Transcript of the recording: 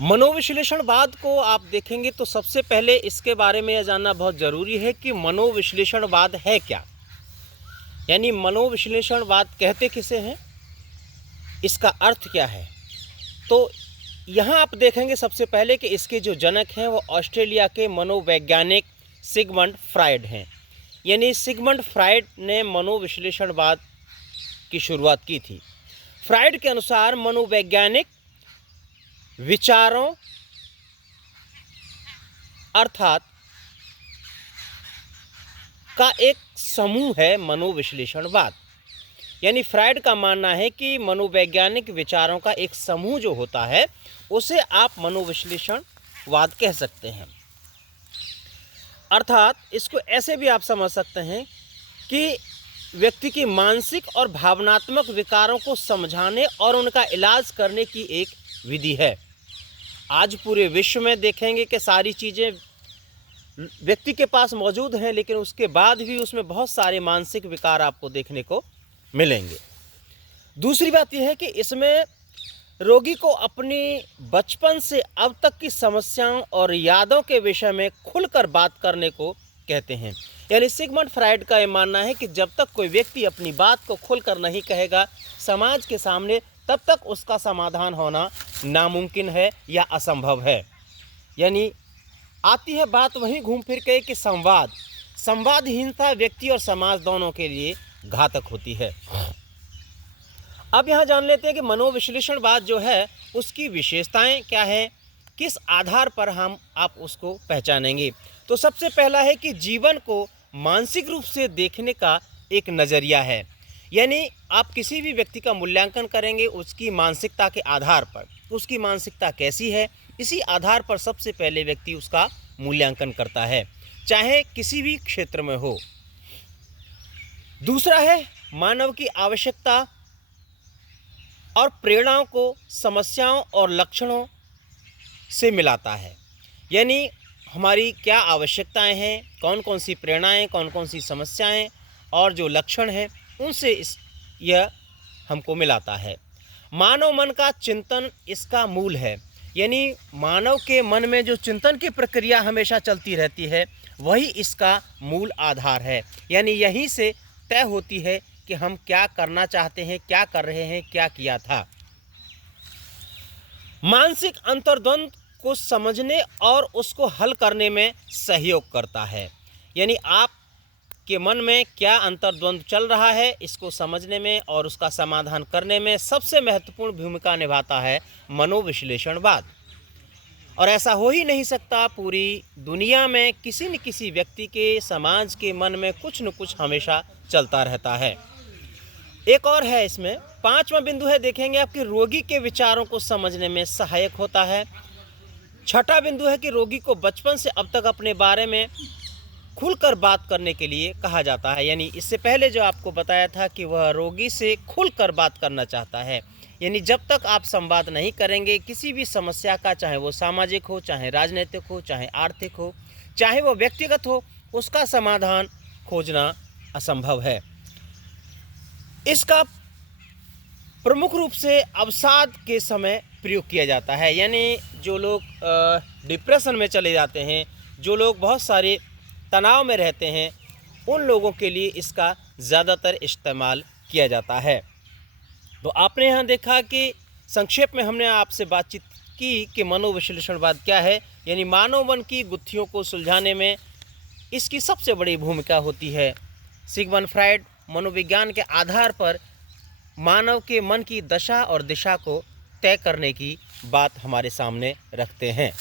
मनोविश्लेषणवाद को आप देखेंगे तो सबसे पहले इसके बारे में यह जानना बहुत ज़रूरी है कि मनोविश्लेषणवाद है क्या। यानी मनोविश्लेषणवाद कहते किसे हैं, इसका अर्थ क्या है। तो यहाँ आप देखेंगे सबसे पहले कि इसके जो जनक हैं वो ऑस्ट्रेलिया के मनोवैज्ञानिक सिगमंड फ्रायड हैं। यानी सिगमंड फ्रायड ने मनोविश्लेषणवाद की शुरुआत की थी। फ्रायड के अनुसार मनोवैज्ञानिक विचारों अर्थात का एक समूह है मनोविश्लेषणवाद। यानी फ्रायड का मानना है कि मनोवैज्ञानिक विचारों का एक समूह जो होता है उसे आप मनोविश्लेषणवाद कह सकते हैं। अर्थात इसको ऐसे भी आप समझ सकते हैं कि व्यक्ति की मानसिक और भावनात्मक विकारों को समझाने और उनका इलाज करने की एक विधि है। आज पूरे विश्व में देखेंगे कि सारी चीज़ें व्यक्ति के पास मौजूद हैं, लेकिन उसके बाद भी उसमें बहुत सारे मानसिक विकार आपको देखने को मिलेंगे। दूसरी बात यह है कि इसमें रोगी को अपनी बचपन से अब तक की समस्याओं और यादों के विषय में खुलकर बात करने को कहते हैं। यानी सिगमंड फ्रायड का ये मानना है कि जब तक कोई व्यक्ति अपनी बात को खुलकर नहीं कहेगा समाज के सामने, तब तक उसका समाधान होना नामुमकिन है या असंभव है। यानी आती है बात वहीं घूम फिर के कि संवादहीनता व्यक्ति और समाज दोनों के लिए घातक होती है। अब यहाँ जान लेते हैं कि मनोविश्लेषणवाद जो है उसकी विशेषताएं क्या है, किस आधार पर आप उसको पहचानेंगे। तो सबसे पहला है कि जीवन को मानसिक रूप से देखने का एक नज़रिया है। यानी आप किसी भी व्यक्ति का मूल्यांकन करेंगे उसकी मानसिकता के आधार पर, उसकी मानसिकता कैसी है, इसी आधार पर सबसे पहले व्यक्ति उसका मूल्यांकन करता है, चाहे किसी भी क्षेत्र में हो। दूसरा है मानव की आवश्यकता और प्रेरणाओं को समस्याओं और लक्षणों से मिलाता है। यानी हमारी क्या आवश्यकताएं हैं, कौन कौन सी प्रेरणाएं, कौन कौन सी समस्याएं और जो लक्षण हैं उनसे यह हमको मिलाता है। मानव मन का चिंतन इसका मूल है। यानी मानव के मन में जो चिंतन की प्रक्रिया हमेशा चलती रहती है वही इसका मूल आधार है। यानी यहीं से तय होती है कि हम क्या करना चाहते हैं, क्या कर रहे हैं, क्या किया था। मानसिक अंतर्द्वंद को समझने और उसको हल करने में सहयोग करता है। यानी आप के मन में क्या अंतर्द्वंद चल रहा है इसको समझने में और उसका समाधान करने में सबसे महत्वपूर्ण भूमिका निभाता है मनोविश्लेषणवाद। और ऐसा हो ही नहीं सकता, पूरी दुनिया में किसी न किसी व्यक्ति के, समाज के मन में कुछ न कुछ हमेशा चलता रहता है। एक और है इसमें, पांचवा बिंदु है, देखेंगे आपके रोगी के विचारों को समझने में सहायक होता है। छठा बिंदु है कि रोगी को बचपन से अब तक अपने बारे में खुलकर बात करने के लिए कहा जाता है। यानी इससे पहले जो आपको बताया था कि वह रोगी से खुलकर बात करना चाहता है। यानी जब तक आप संवाद नहीं करेंगे किसी भी समस्या का, चाहे वो सामाजिक हो, चाहे राजनीतिक हो, चाहे आर्थिक हो, चाहे वो व्यक्तिगत हो, उसका समाधान खोजना असंभव है। इसका प्रमुख रूप से अवसाद के समय प्रयोग किया जाता है। यानी जो लोग डिप्रेशन में चले जाते हैं, जो लोग बहुत सारे तनाव में रहते हैं, उन लोगों के लिए इसका ज़्यादातर इस्तेमाल किया जाता है। तो आपने यहाँ देखा कि संक्षेप में हमने आपसे बातचीत की कि मनोविश्लेषणवाद क्या है। यानी मानव मन की गुत्थियों को सुलझाने में इसकी सबसे बड़ी भूमिका होती है। सिगमंड फ्रायड मनोविज्ञान के आधार पर मानव के मन की दशा और दिशा को तय करने की बात हमारे सामने रखते हैं।